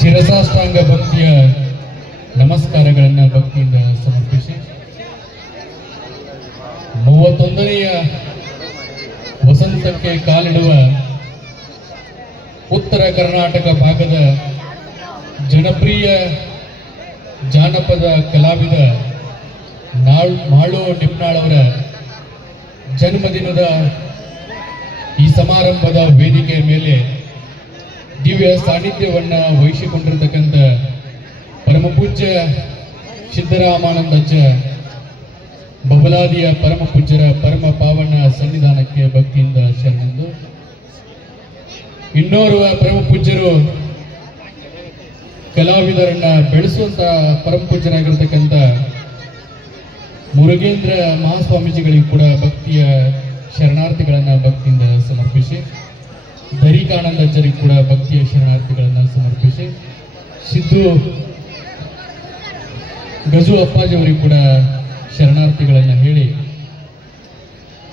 ಶಿರಸಾಷ್ಟಾಂಗ ಭಕ್ತಿಯ ನಮಸ್ಕಾರಗಳನ್ನು ಭಕ್ತಿಯಿಂದ ಸಮರ್ಪಿಸಿ. ಮೂವತ್ತೊಂದನೆಯ ವಸಂತಕ್ಕೆ ಕಾಲಿಡುವ ಉತ್ತರ ಕರ್ನಾಟಕ ಭಾಗದ ಜನಪ್ರಿಯ ಜಾನಪದ ಕಲಾವಿದ ನಾಳ್ ಮಾಳು ನಿಪ್ನಾಳವರ ಜನ್ಮದಿನದ ಈ ಸಮಾರಂಭದ ವೇದಿಕೆಯ ಮೇಲೆ ದಿವ್ಯ ಸಾನ್ನಿಧ್ಯವನ್ನ ಪೂಜ್ಯ ಸಿದ್ದರಾಮಾನಂದಜ್ಜ, ಬಬಲಾದಿಯ ಪರಮ ಪೂಜ್ಯರ ಪರಮ ಪಾವನ ಸನ್ನಿಧಾನಕ್ಕೆ ಭಕ್ತಿಯಿಂದ ಶರಣೆಂದು. ಇನ್ನೋರ್ವ ಪರಮ ಪೂಜ್ಯರು ಕಲಾವಿದರನ್ನ ಬೆಳೆಸುವಂತ ಪರಮ ಪೂಜ್ಯರಾಗಿರ್ತಕ್ಕಂಥ ಮುರುಗೇಂದ್ರ ಮಹಾಸ್ವಾಮೀಜಿಗಳಿಗೆ ಕೂಡ ಭಕ್ತಿಯ ಶರಣಾರ್ಥಿಗಳನ್ನ ಭಕ್ತಿಯಿಂದ ಸಮರ್ಪಿಸಿ. ದರಿಕಾನಂದಜ್ಜರಿಗೆ ಕೂಡ ಭಕ್ತಿಯ ಶರಣಾರ್ಥಿಗಳನ್ನು ಸಮರ್ಪಿಸಿ. ಸಿದ್ದು ಗಜು ಅಪ್ಪಾಜಿಯವರಿಗೆ ಕೂಡ ಶರಣಾರ್ಥಿಗಳನ್ನು ಹೇಳಿ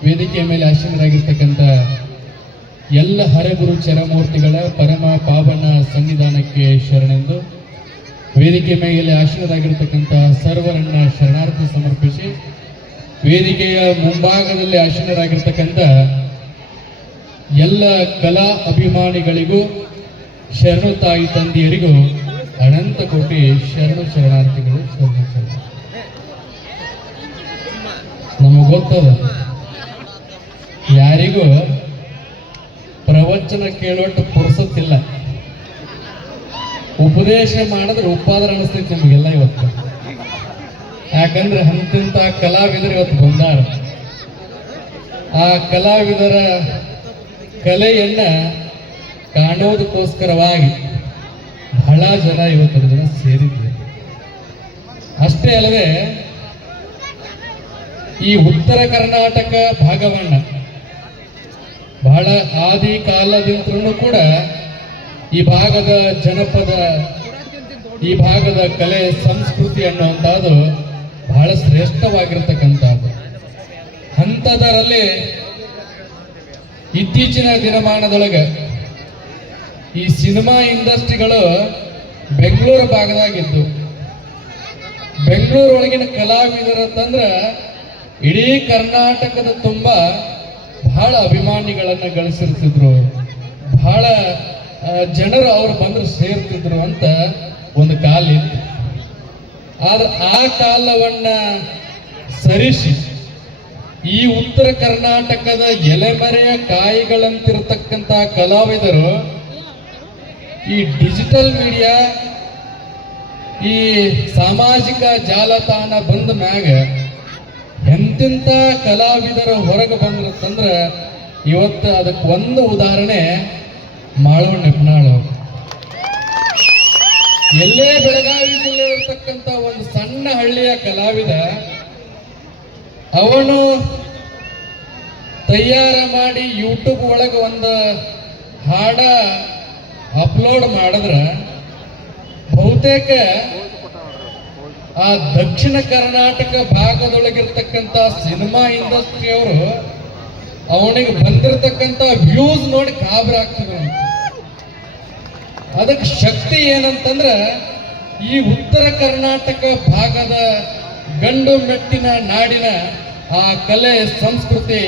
ವೇದಿಕೆಯ ಮೇಲೆ ಆಶೀನರಾಗಿರ್ತಕ್ಕಂಥ ಎಲ್ಲ ಹರಗುರು ಚರಮೂರ್ತಿಗಳ ಪರಮ ಪಾವನ ಸನ್ನಿಧಾನಕ್ಕೆ ಶರಣೆಂದು ವೇದಿಕೆ ಮೇಲೆ ಆಶೀನರಾಗಿರ್ತಕ್ಕಂಥ ಸರ್ವರನ್ನ ಶರಣಾರ್ಥಿ ಸಮರ್ಪಿಸಿ ವೇದಿಕೆಯ ಮುಂಭಾಗದಲ್ಲಿ ಆಶೀನರಾಗಿರ್ತಕ್ಕಂಥ ಎಲ್ಲ ಕಲಾ ಅಭಿಮಾನಿಗಳಿಗೂ ಶರಣು ತಾಯಿ ತಂದೆಯರಿಗೂ ಅನಂತ ಕೋಟಿ ಶರಣು ಶರಣಾರ್ಥಿಗಳು ಶರಣು ಶರಣ ನಮಗೆ ಗೊತ್ತದ ಯಾರಿಗೂ ಪ್ರವಚನ ಕೇಳೋಟ್ಟು ಪುರಸತ್ತಿಲ್ಲ ಉಪದೇಶ ಮಾಡಿದ್ರೆ ಉಪಾದ್ರ ಅನಿಸ್ತೈತಿ ನಮಗೆಲ್ಲ ಇವತ್ತು. ಯಾಕಂದ್ರೆ ಅಂತಿಂತ ಕಲಾವಿದರು ಇವತ್ತು ಬಂದಾರ. ಆ ಕಲಾವಿದರ ಕಲೆಯನ್ನ ಕಾಣೋದಕ್ಕೋಸ್ಕರವಾಗಿ ಬಹಳ ಜನ ಇವತ್ತಿನ ಜನ ಸೇರಿದ್ರು ಅಷ್ಟೇ ಅಲ್ಲದೆ, ಈ ಉತ್ತರ ಕರ್ನಾಟಕ ಭಾಗವನ್ನ ಬಹಳ ಆದಿ ಕಾಲದಿಂದಲೂ ಕೂಡ ಈ ಭಾಗದ ಜನಪದ, ಈ ಭಾಗದ ಕಲೆ, ಸಂಸ್ಕೃತಿ ಅನ್ನುವಂಥದ್ದು ಬಹಳ ಶ್ರೇಷ್ಠವಾಗಿರ್ತಕ್ಕಂಥದ್ದು. ಅಂಥದರಲ್ಲಿ ಇತ್ತೀಚಿನ ದಿನಮಾನದೊಳಗೆ ಈ ಸಿನಿಮಾ ಇಂಡಸ್ಟ್ರಿಗಳು ಬೆಂಗಳೂರು ಭಾಗದಾಗಿದ್ದು, ಬೆಂಗಳೂರು ಒಳಗಿನ ಕಲಾವಿದರಂತಂದ್ರ ಇಡೀ ಕರ್ನಾಟಕದ ತುಂಬ ಬಹಳ ಅಭಿಮಾನಿಗಳನ್ನು ಗಳಿಸಿರ್ತಿದ್ರು. ಬಹಳ ಜನರು ಅವ್ರು ಬಂದ್ರು ಸೇರ್ತಿದ್ರು ಅಂತ ಒಂದು ಕಾಲ ಇತ್ತು. ಆದ್ರೆ ಆ ಕಾಲವನ್ನ ಸರಿಸಿ ಈ ಉತ್ತರ ಕರ್ನಾಟಕದ ಎಲೆಮರೆಯ ಕಾಯಿಗಳಂತಿರತಕ್ಕಂತ ಕಲಾವಿದರು, ಈ ಡಿಜಿಟಲ್ ಮೀಡಿಯಾ, ಈ ಸಾಮಾಜಿಕ ಜಾಲತಾಣ ಬಂದ ಮ್ಯಾಗ ಎಂತೆಂಥ ಕಲಾವಿದರು ಹೊರಗೆ ಬಂದ್ರ ಇವತ್ತು ಅದಕ್ಕೆ ಒಂದು ಉದಾಹರಣೆ ಮಾಳವ ನೆಪ್ನಾಳು ಎಲ್ಲೇ ಬೆಳಗಾವಿ ಜಿಲ್ಲೆ ಇರತಕ್ಕಂತ ಒಂದು ಸಣ್ಣ ಹಳ್ಳಿಯ ಕಲಾವಿದ ಅವನು ತಯಾರ ಮಾಡಿ ಯೂಟ್ಯೂಬ್ ಒಳಗೆ ಒಂದು ಹಾಡ ಅಪ್ಲೋಡ್ ಮಾಡಿದ್ರ ಬಹುತೇಕ ಆ ದಕ್ಷಿಣ ಕರ್ನಾಟಕ ಭಾಗದೊಳಗಿರ್ತಕ್ಕಂಥ ಸಿನಿಮಾ ಇಂಡಸ್ಟ್ರಿಯವರು ಅವನಿಗೆ ಬಂದಿರತಕ್ಕಂಥ ವ್ಯೂಸ್ ನೋಡಿ ಕಾಬ್ರ ಆಗ್ತದೆ ಅದಕ್ಕೆ ಶಕ್ತಿ ಏನಂತಂದ್ರೆ ಈ ಉತ್ತರ ಕರ್ನಾಟಕ ಭಾಗದ ಗಂಡು ಮೆಟ್ಟಿನ ನಾಡಿನ ಆ ಕಲೆ ಸಂಸ್ಕೃತಿ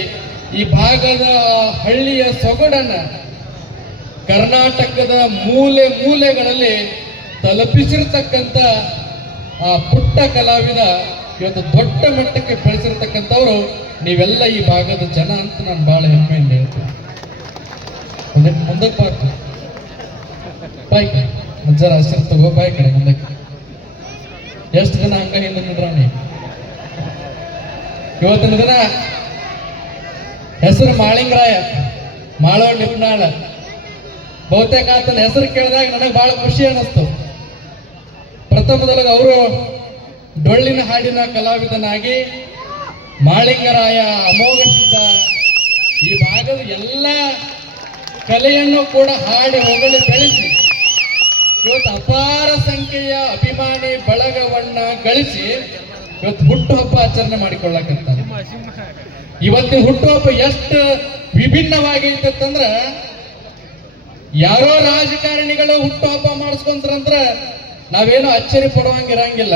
ಈ ಭಾಗದ ಹಳ್ಳಿಯ ಸೊಗಡನ್ನ ಕರ್ನಾಟಕದ ಮೂಲೆ ಮೂಲೆಗಳಲ್ಲಿ ತಲುಪಿಸಿರ್ತಕ್ಕಂಥ ಆ ಪುಟ್ಟ ಕಲಾವಿದ ಇವತ್ತು ದೊಡ್ಡ ಮಟ್ಟಕ್ಕೆ ಬೆಳೆಸಿರ್ತಕ್ಕಂಥವ್ರು ನೀವೆಲ್ಲ ಈ ಭಾಗದ ಜನ ಅಂತ ನಾನು ಬಹಳ ಹೆಮ್ಮೆಯಿಂದ ಹೇಳ್ತೀನಿ. ಮುಂದಕ್ಕೆ ಬರ್ತೀನಿ ಬಾಯ್ ಜರ ಹಸಿರು ತಗೋ, ಬಾಯ್ ಕಡೆ ಮುಂದಕ್ಕೆ ಎಷ್ಟು ಜನ ಹಂಗ ಹಿಂದೆ ನಿಂದ್ರಾಣಿ ಇವತ್ತಿನ ದಿನ ಹೆಸರು ಮಾಳಿಂಗರಾಯ ಮಾಳೋ ನಿಪ್ನಾಳ. ಬಹುತೇಕ ಆತನ ಹೆಸರು ಕೇಳಿದಾಗ ನನಗೆ ಬಹಳ ಖುಷಿ ಅನ್ನಿಸ್ತು. ಪ್ರಥಮದೊಳಗೆ ಅವರು ಡೊಳ್ಳಿನ ಹಾಡಿನ ಕಲಾವಿದನಾಗಿ ಮಾಳಿಂಗರಾಯ ಅಮೋಘ ಈ ಭಾಗದ ಎಲ್ಲ ಕಲೆಯನ್ನು ಕೂಡ ಹಾಡಿ ಹೊಗಳಿ ಬೆಳೆಸಿ, ಇವತ್ತು ಅಪಾರ ಸಂಖ್ಯೆಯ ಅಭಿಮಾನಿ ಬಳಗವನ್ನ ಗಳಿಸಿ ಇವತ್ತು ಹುಟ್ಟುಹಬ್ಬ ಆಚರಣೆ ಮಾಡಿಕೊಳ್ಳಕಂತಾರೆ ಇವತ್ತಿನ ಹುಟ್ಟುಹಬ್ಬ ಎಷ್ಟು ವಿಭಿನ್ನವಾಗೈತಂದ್ರ ಯಾರೋ ರಾಜಕಾರಣಿಗಳು ಹುಟ್ಟುಹಬ್ಬ ಮಾಡಿಸ್ಕೊಂತಾರಂದ್ರ ನಾವೇನು ಅಚ್ಚರಿ ಪಡುವಂಗಿರಂಗಿಲ್ಲ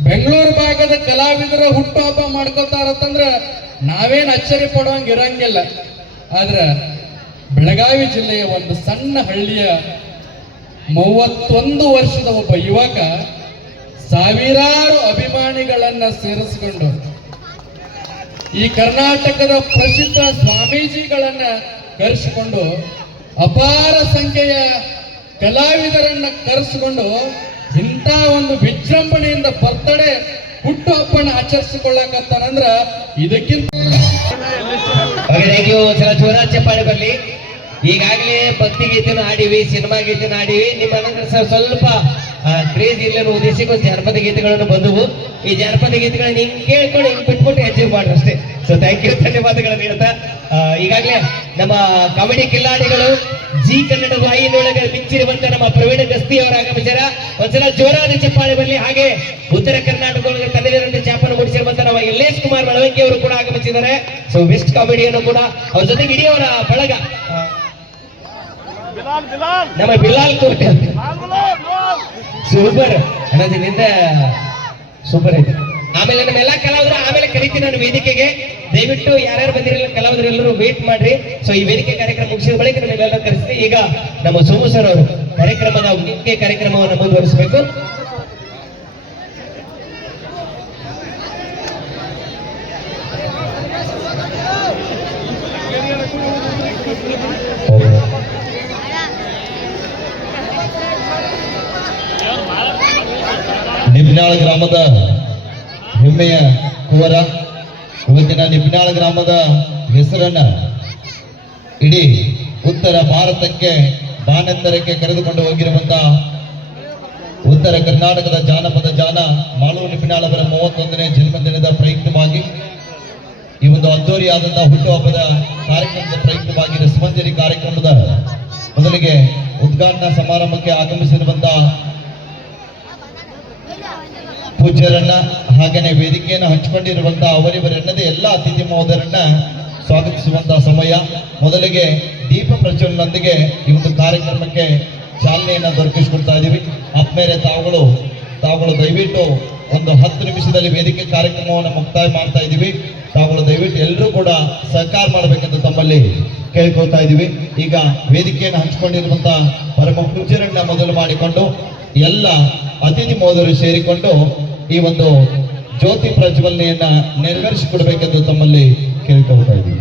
ಬೆಂಗಳೂರು ಭಾಗದ ಕಲಾವಿದರು ಹುಟ್ಟುಹಬ್ಬ ಮಾಡ್ಕೊತಾರಂತಂದ್ರ ನಾವೇನು ಅಚ್ಚರಿ ಪಡುವಂಗ ಇರಂಗಿಲ್ಲ. ಆದ್ರ ಬೆಳಗಾವಿ ಜಿಲ್ಲೆಯ ಒಂದು ಸಣ್ಣ ಹಳ್ಳಿಯ ಮೂವತ್ತೊಂದು ವರ್ಷದ ಒಬ್ಬ ಯುವಕ ಸಾವಿರಾರು ಅಭಿಮಾನಿಗಳನ್ನ ಸೇರಿಸಿಕೊಂಡು ಈ ಕರ್ನಾಟಕದ ಪ್ರಸಿದ್ಧ ಸ್ವಾಮೀಜಿಗಳನ್ನ ಕರೆಸಿಕೊಂಡು ಅಪಾರ ಸಂಖ್ಯೆಯ ಕಲಾವಿದರನ್ನ ಕರೆಸಿಕೊಂಡು ಇಂಥ ಒಂದು ವಿಜೃಂಭಣೆಯಿಂದ ಬರ್ತಡೆ ಹುಟ್ಟುಹಬ್ಬನ ಆಚರಿಸಿಕೊಳ್ಳಕಂತಾನಂದ್ರ ಇದಕ್ಕಿಂತ ಚಪ್ಪಾಳೆ ಬರ್ಲಿ. ಈಗಾಗಲೇ ಭಕ್ತಿ ಗೀತೆನೂ ಆಡಿವಿ ಸಿನಿಮಾ ಗೀತೆನೂ ಆಡಿವಿ ನಿಮ್ಮ ಅನಂತರ ಸ್ವಲ್ಪ ಕ್ರೇಜ್ ಇಲ್ಲ ಉದ್ದೇಶಕ್ಕೆ ಜನಪದ ಗೀತೆಗಳನ್ನು ಬಂದವು. ಈ ಜಾನಪದ ಗೀತೆಗಳನ್ನ ಹಿಂಗೆ ಕೇಳ್ಕೊಂಡು ಹಿಂಗ್ ಬಿಟ್ಬಿಟ್ಟು ಎಂಜಾಯ್ ಮಾಡ್ರಿ ಅಷ್ಟೇ ಸೊ ಥ್ಯಾಂಕ್ ಯು ಧನ್ಯವಾದಗಳನ್ನು ಹೇಳ್ತಾ ಈಗಾಗಲೇ ನಮ್ಮ ಕಾಮಿಡಿ ಕಿಲ್ಲಾಡಿಗಳು ಜಿ ಕನ್ನಡ ವಾಹಿನಿಯೊಳಗೆ ಮಿಂಚಿರುವಂತ ನಮ್ಮ ಪ್ರವೀಣ ಗಸ್ತಿ ಅವರ ಆಗಮಿಸ್ಯಾರ ಒಂದ್ಸಲ ಜೋರಾದ ಚಪ್ಪಾಳೆ ಬರಲಿ ಹಾಗೆ ಉತ್ತರ ಕರ್ನಾಟಕದೊಳಗೆ ತನ್ನದೇ ಚಾಪನ ಮೂಡಿಸಿರುವಂತ ನಮ್ಮ ಯಲ್ಲೇಶ್ ಕುಮಾರ್ ಬೆಳವಂಕಿ ಅವರು ಕೂಡ ಆಗಮಿಸಿದ್ದಾರೆ. ಸೊ ವೆಸ್ಟ್ ಕಾಮಿಡಿಯನ್ನು ಕೂಡ ಅವ್ರ ಜೊತೆಗೆ ಇಡೀ ಅವರ ಬಳಗ ನಮ್ಮ ಬಿಲಾಲ್ ಕೋಟೆ ಸೂಪರ್. ಅನ್ನೋದ್ರಿಂದ ಸೂಪರ್ ಐತೆ ಆಮೇಲೆ ನಮ್ಮ ಎಲ್ಲಾ ಕಲಾವಿದರು ಆಮೇಲೆ ಕರಿತೀನಿ ನಾನು ವೇದಿಕೆಗೆ. ದಯವಿಟ್ಟು ಯಾರ್ಯಾರು ಬಂದಿರಲಿಲ್ಲ ಕಲಾವಿದರು ಎಲ್ಲರೂ ವೇಟ್ ಮಾಡ್ರಿ. ಸೊ ಈ ವೇದಿಕೆ ಕಾರ್ಯಕ್ರಮ ಮುಗಿಸಿದ ಬಳಿಕ ನಮ್ಮೆಲ್ಲ ಕರೆಸ್ತೀವಿ ಈಗ ನಮ್ಮ ಸೋಮು ಸರ್ ಅವರು ಕಾರ್ಯಕ್ರಮದ ಮುಖ್ಯ ಕಾರ್ಯಕ್ರಮವನ್ನು ಮುಂದುವರಿಸಬೇಕು. ನಿಬ್ನಾಳ ಗ್ರಾಮದ ಹೆಮ್ಮೆಯ ಕುವರ, ಇವತ್ತಿನ ನಿಬ್ನಾಳ ಗ್ರಾಮದ ಹೆಸರನ್ನ ಇಡೀ ಉತ್ತರ ಭಾರತಕ್ಕೆ, ಬಾನೆತ್ತರಕ್ಕೆ ಕರೆದುಕೊಂಡು ಹೋಗಿರುವಂತ ಉತ್ತರ ಕರ್ನಾಟಕದ ಜಾನಪದ ಜಾನ ಮಾಳು ನಿಬ್ನಾಳ್ ಅವರ ಮೂವತ್ತೊಂದನೇ ಜನ್ಮದಿನದ ಪ್ರಯುಕ್ತವಾಗಿ ಈ ಒಂದು ಅದ್ದೂರಿಯಾದಂತಹ ಹುಟ್ಟುಹಬ್ಬದ ಕಾರ್ಯಕ್ರಮದ ಪ್ರಯುಕ್ತವಾಗಿ ರಸಮಂಜರಿ ಕಾರ್ಯಕ್ರಮದ ಮೊದಲಿಗೆ ಉದ್ಘಾಟನಾ ಸಮಾರಂಭಕ್ಕೆ ಆಗಮಿಸಿರುವಂತಹ ಪೂಜ್ಯರನ್ನ ಹಾಗೆಯೇ ವೇದಿಕೆಯನ್ನು ಹಂಚಿಕೊಂಡಿರುವಂತಹ ಅವರಿವರೆನ್ನದೇ ಎಲ್ಲ ಅತಿಥಿ ಮಹೋದರನ್ನ ಸ್ವಾಗತಿಸುವಂತಹ ಸಮಯ. ಮೊದಲಿಗೆ ದೀಪ ಪ್ರಜ್ವಲನೊಂದಿಗೆ ಈ ಒಂದು ಕಾರ್ಯಕ್ರಮಕ್ಕೆ ಚಾಲನೆಯನ್ನು ದೊರಕಿಸಿಕೊಡ್ತಾ ಇದ್ದೀವಿ ಆದ್ಮೇಲೆ ತಾವುಗಳು ತಾವುಗಳು ದಯವಿಟ್ಟು ಒಂದು ಹತ್ತು ನಿಮಿಷದಲ್ಲಿ ವೇದಿಕೆ ಕಾರ್ಯಕ್ರಮವನ್ನು ಮುಕ್ತಾಯ ಮಾಡ್ತಾ ಇದ್ದೀವಿ ತಾವುಗಳು ದಯವಿಟ್ಟು ಎಲ್ಲರೂ ಕೂಡ ಸಹಕಾರ ಮಾಡಬೇಕಂತ ತಮ್ಮಲ್ಲಿ ಕೇಳ್ಕೊಳ್ತಾ ಇದ್ದೀವಿ ಈಗ ವೇದಿಕೆಯನ್ನು ಹಂಚಿಕೊಂಡಿರುವಂತಹ ಪರಮ ಪೂಜ್ಯರನ್ನ ಮೊದಲು ಮಾಡಿಕೊಂಡು ಎಲ್ಲ ಅತಿಥಿ ಮೋದರು ಸೇರಿಕೊಂಡು ಈ ಒಂದು ಜ್ಯೋತಿ ಪ್ರಜ್ವಲನೆಯನ್ನ ನೆರವೇರಿಸಿಕೊಡ್ಬೇಕೆಂದು ತಮ್ಮಲ್ಲಿ ಕೇಳ್ಕೊಳ್ತಾ ಇದ್ದೀವಿ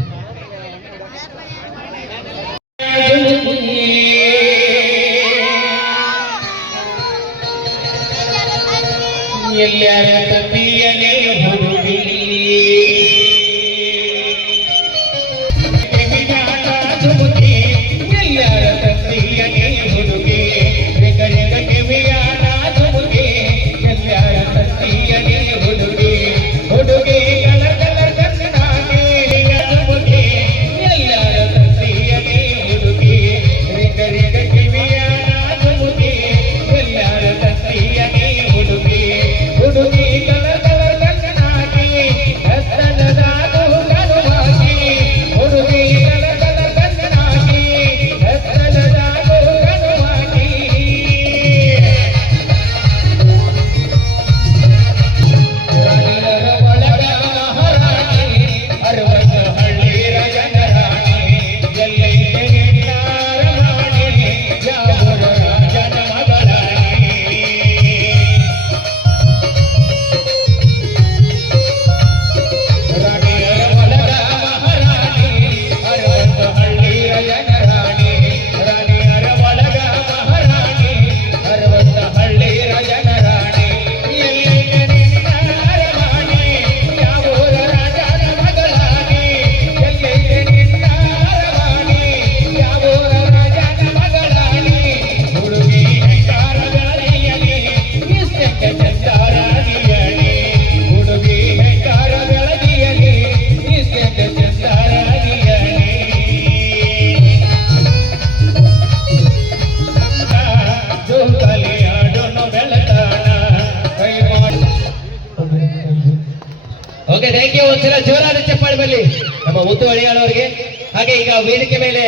ಹಾಗೆ ಈಗ ವೇದಿಕೆ ಮೇಲೆ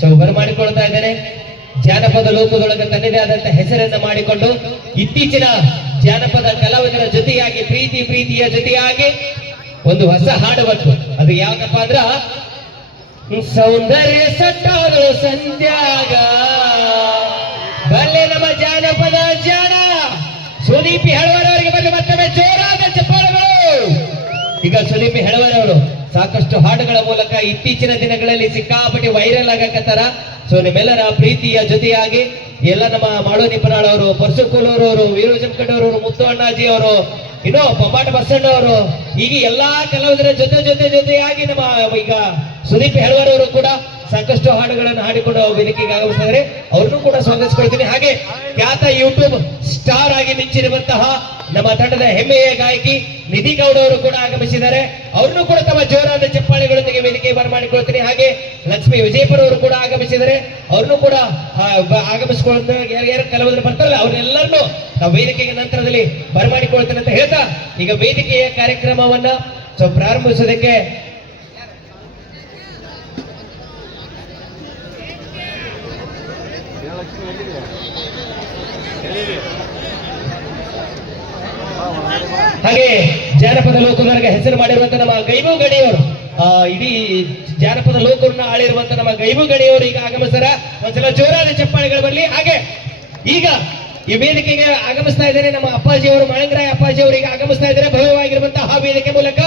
ಸೊ ಮಾಡಿಕೊಳ್ತಾ ಇದ್ದೇನೆ. ಜಾನಪದ ಲೋಕದೊಳಗೆ ತನ್ನದೇ ಆದಂತಹ ಹೆಸರನ್ನ ಮಾಡಿಕೊಂಡು ಇತ್ತೀಚಿನ ಜಾನಪದ ಕಲಾವಿದರ ಜೊತೆಯಾಗಿ, ಪ್ರೀತಿ ಪ್ರೀತಿಯ ಜೊತೆಯಾಗಿ ಒಂದು ಹೊಸ ಹಾಡು ಬಂತು. ಅದು ಯಾವ್ದಪ್ಪ ಅಂದ್ರ ಸೌಂದರ್ಯ ಸಟ್ಟಾದಳು ಸಂಧ್ಯಾಗ. ಬಲ್ಲೆ ನಮ್ಮ ಜಾನಪದ ಜಾಣ ಸುದೀಪಿ ಹೆಳವರವರಿಗೆ ಬಗ್ಗೆ ಮತ್ತೊಮ್ಮೆ ಜೋರಾದ ಚಪ್ಪಾಳೆಗಳು ಈಗ ಸುದೀಪಿ ಹೆಳವರವರು ಸಾಕಷ್ಟು ಹಾಡುಗಳ ಮೂಲಕ ಇತ್ತೀಚಿನ ದಿನಗಳಲ್ಲಿ ಸಿಕ್ಕಾಪಟ್ಟಿ ವೈರಲ್ ಆಗಕತ್ತಾರ. ಸೊ ನಿಮ್ಮೆಲ್ಲರ ಪ್ರೀತಿಯ ಜೊತೆಯಾಗಿ ಎಲ್ಲ ನಮ್ಮ ಮಾಡೋ ನಿಪ್ಪನಾಳ್ ಅವರು ಪರಶುಕೂಲ್ ಅವರು ವೀರು ಅವರು ಮುತ್ತು ಅಣ್ಣಾಜಿ ಅವರು, ಇನ್ನು ಪಂಪಾಟ ಬಸಣ್ಣ ಅವರು, ಈಗ ಎಲ್ಲಾ ಕಲಾವಿದರ ಜೊತೆ ಜೊತೆ ಜೊತೆಯಾಗಿ ನಮ್ಮ ಈಗ ಸುದೀಪ್ ಹೆಳವರ್ ಅವರು ಕೂಡ ಸಾಕಷ್ಟು ಹಾಡುಗಳನ್ನು ಹಾಡಿಕೊಂಡು ವೇದಿಕೆಗೆ ಆಗಮಿಸಿದ್ದಾರೆ. ಅವ್ರನ್ನೂ ಕೂಡ ಸ್ವಾಗತಿಸ್ಕೊಳ್ತೀನಿ. ಹಾಗೆ ಖ್ಯಾತ ಯೂಟ್ಯೂಬ್ ಸ್ಟಾರ್ ಆಗಿ ಮಿಂಚಿರುವಂತಹ ನಮ್ಮ ತಂಡದ ಹೆಮ್ಮೆಯ ಗಾಯಕಿ ನಿಧಿ ಗೌಡ ಅವರು ಕೂಡ ಆಗಮಿಸಿದ್ದಾರೆ. ಅವರನ್ನು ಕೂಡ ತಮ್ಮ ಜೋರಾದ ಚಪ್ಪಾಳೆಗಳೊಂದಿಗೆ ವೇದಿಕೆ ಬರಮಾಡಿಕೊಳ್ತೀನಿ ಹಾಗೆ ಲಕ್ಷ್ಮೀ ವಿಜಯಪುರ ಅವರು ಕೂಡ ಆಗಮಿಸಿದ್ದಾರೆ. ಅವ್ರನ್ನು ಕೂಡ ಆ, ಬ- ಆಗಮಿಸ್ಕೊಳ್ತಾ ಯಾರು ಕಲಾವಿದರು ಬರ್ತಾರಲ್ಲ ಅವ್ರನ್ನೆಲ್ಲರನ್ನು ನಾವು ವೇದಿಕೆಗೆ ನಂತರದಲ್ಲಿ ಬರಮಾಡಿಕೊಳ್ತೇನೆ ಅಂತ ಹೇಳ್ತಾ ಈಗ ವೇದಿಕೆಯ ಕಾರ್ಯಕ್ರಮವನ್ನ ಸೊ ಪ್ರಾರಂಭಿಸೋದಕ್ಕೆ ಹಾಗೆ ಜಾನಪದ ಲೋಕದವರಿಗೆ ಹೆಸರು ಮಾಡಿರುವಂತ ನಮ್ಮ ಗೈಬು ಗಡಿಯವರು ಇಡೀ ಜಾನಪದ ಲೋಕವನ್ನ ಆಳಿರುವಂತ ನಮ್ಮ ಗೈಬು ಗಡಿಯವರು ಈಗ ಆಗಮಿಸ್ತಾರ. ಒಂದ್ಸಲ ಜೋರಾದ ಚಪ್ಪಾಳೆಗಳು ಬರಲಿ. ಹಾಗೆ ಈಗ ಈ ವೇದಿಕೆಗೆ ಆಗಮಿಸ್ತಾ ಇದ್ದಾರೆ ನಮ್ಮ ಅಪ್ಪಾಜಿ ಅವರು ಮಳಂಗರಾಯ ಅಪ್ಪಾಜಿ ಅವರು ಈಗ ಆಗಮಿಸ್ತಾ ಇದ್ದಾರೆ. ಭವ್ಯವಾಗಿರುವಂತಹ ಆ ವೇದಿಕೆ ಮೂಲಕ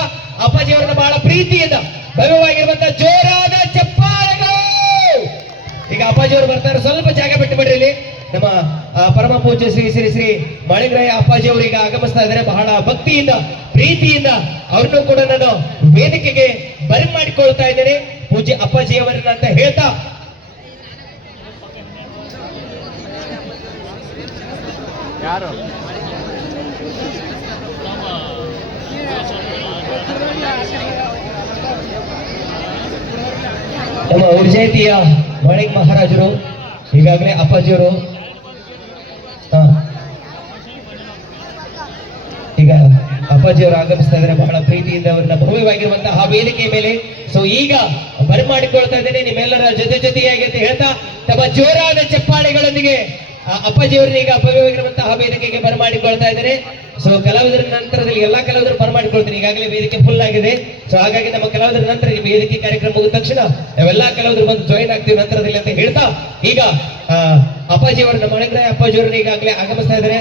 ಅಪ್ಪಾಜಿ ಅವರನ್ನ ಬಹಳ ಪ್ರೀತಿಯಿಂದ ಭವ್ಯವಾಗಿರುವಂತಹ ಜೋರಾದ ಚಪ್ಪಾಳೆಗಳು. ಈಗ ಅಪ್ಪಾಜಿ ಅವರು ಬರ್ತಾರೆ. ಸ್ವಲ್ಪ ಜಾಗ ಬಿಟ್ಟು ಬಿಡ್ರಿ ನಮ್ಮ ಪರಮ ಪೂಜ್ಯ ಶ್ರೀ ಶ್ರೀ ಶ್ರೀ ಮಾಳಿಂಗರಾಯ ಅಪ್ಪಾಜಿ ಅವರಿಗೆ ಈಗ ಆಗಮಿಸ್ತಾ ಇದ್ದಾರೆ. ಬಹಳ ಭಕ್ತಿಯಿಂದ ಪ್ರೀತಿಯಿಂದ ಅವ್ರನ್ನೂ ಕೂಡ ನಾನು ವೇದಿಕೆಗೆ ಬರಿ ಮಾಡಿಕೊಳ್ತಾ ಇದ್ದೇನೆ. ಪೂಜ್ಯ ಅಪ್ಪಾಜಿ ಅವರನ್ನ ಅಂತ ಹೇಳ್ತಾ. ಯಾರು? ನಮ್ಮ ಉರ್ಜಯತಿಯ ಮಳಿಗ್ ಮಹಾರಾಜರು ಈಗಾಗಲೇ ಅಪ್ಪಾಜಿಯವರು ಈಗ ಅಪ್ಪಾಜಿಯವರು ಆಗಮಿಸ್ತಾ ಇದ್ದಾರೆ, ಬಹಳ ಪ್ರೀತಿಯಿಂದ ಅವರನ್ನ ಭವ್ಯವಾಗಿರುವಂತಹ ವೇದಿಕೆ ಮೇಲೆ. ಸೊ ಈಗ ಬರಮಾಡಿಕೊಳ್ತಾ ಇದ್ದೇನೆ, ನಿಮ್ಮೆಲ್ಲರ ಜೊತೆ ಜೊತೆಯಾಗಿ ಅಂತ ಹೇಳ್ತಾ, ತಮ್ಮ ಜೋರಾದ ಚಪ್ಪಾಳೆಗಳೊಂದಿಗೆ ಅಪ್ಪಾಜಿ ಅಪ್ಪಾಜಿಯವರನ್ನ ಈಗ ಭವ್ಯವಾಗಿರುವಂತಹ ವೇದಿಕೆಗೆ ಬರಮಾಡಿಕೊಳ್ತಾ ಇದ್ದೇನೆ. ಸೊ ಕಲಾವಿದರ ನಂತರದಲ್ಲಿ ಎಲ್ಲಾ ಕಲಾವಿದರು ಬರಮಾಡಿಕೊಳ್ತೀನಿ ಈಗಾಗಲೇ ವೇದಿಕೆ ಫುಲ್ ಆಗಿದೆ. ಸೊ ಹಾಗಾಗಿ ನಮ್ಮ ಕಲಾವಿದರ ನಂತರ ಈ ವೇದಿಕೆ ಕಾರ್ಯಕ್ರಮ ಮುಗಿದ ತಕ್ಷಣ ನಾವೆಲ್ಲಾ ಕಲಾವಿದರು ಬಂದು ಜಾಯಿನ್ ಆಗ್ತೀವಿ ನಂತರದಲ್ಲಿ ಅಂತ ಹೇಳ್ತಾ, ಈಗ ಅಪ್ಪಾಜಿ ಅವರ, ನಮ್ಮ ಅಪ್ಪಾಜಿ ಅವರನ್ನ ಈಗಾಗಲೇ ಆಗಮಿಸ್ತಾ ಇದ್ದಾರೆ.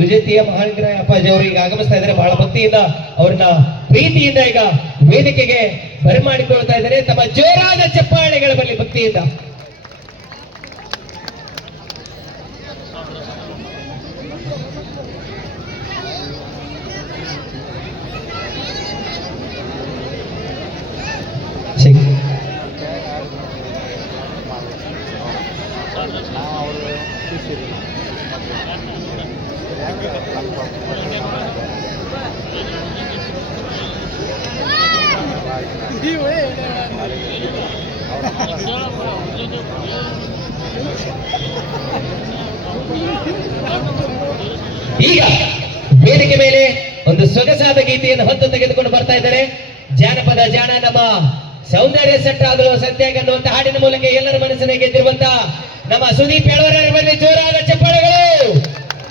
ವಿಜೇತಿಯ ಮಹಾಲಿಂಗರಾಯ ಅಪ್ಪಾಜಿ ಅವರು ಈಗ ಆಗಮಿಸ್ತಾ ಇದ್ದಾರೆ. ಬಹಳ ಭಕ್ತಿಯಿಂದ ಅವ್ರನ್ನ ಪ್ರೀತಿಯಿಂದ ಈಗ ವೇದಿಕೆಗೆ ಬರಮಾಡಿಕೊಳ್ತಾ ಇದ್ದಾರೆ. ತಮ್ಮ ಜೋರಾದ ಚಪ್ಪಾಳೆಗಳ ಬರಲಿ ಭಕ್ತಿಯಿಂದ. ಈಗ ವೇದಿಕೆ ಮೇಲೆ ಒಂದು ಸೊಗಸಾದ ಗೀತೆಯನ್ನು ಹೊತ್ತು ತೆಗೆದುಕೊಂಡು ಬರ್ತಾ ಇದ್ದಾರೆ. ಜಾನಪದ ಜಾಣ ನಮ್ಮ ಸೌಂದರ್ಯ ಸೆಟ್ ಆದರೂ ಸತ್ಯಾಗ ಅನ್ನುವಂತ ಹಾಡಿನ ಮೂಲಕ ಎಲ್ಲರ ಮನಸ್ಸನ್ನ ಗೆದ್ದಿರುವಂತ ನಮ್ಮ ಸುದೀಪ್ ಎಳವರ ಬರಲಿ ಜೋರಾದ ಚಪ್ಪಾಳೆಗಳು.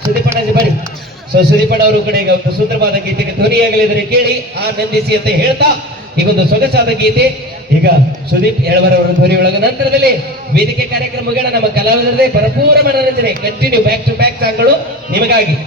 ಸುದೀಪ್ ಅಣ್ಣಾಜಿ ಬರ್ರಿ ಸೊ ಸುದೀಪ್ ಅವರು ಒಂದು ಸುಂದರವಾದ ಗೀತೆಗೆ ಧ್ವನಿಯಾಗಲಿದ್ರೆ ಕೇಳಿ, ಆನಂದಿಸಿ ಅಂತ ಹೇಳ್ತಾ ಈಗೊಂದು ಸೊಗಸಾದ ಗೀತೆ. ಈಗ ಸುದೀಪ್ ಹೇಳುವರವರ ಧ್ವನಿಯೊಳಗ ನಂತರದಲ್ಲಿ ವೇದಿಕೆ ಕಾರ್ಯಕ್ರಮಗಳ ನಮ್ಮ ಕಲಾವಿದರದೇ ಭರಪೂರ ಮನರಂಜನೆ. ಕಂಟಿನ್ಯೂ ಬ್ಯಾಕ್ ಟು ಬ್ಯಾಕ್ ಸಾಂಗ್ಗಳು ನಿಮಗಾಗಿ.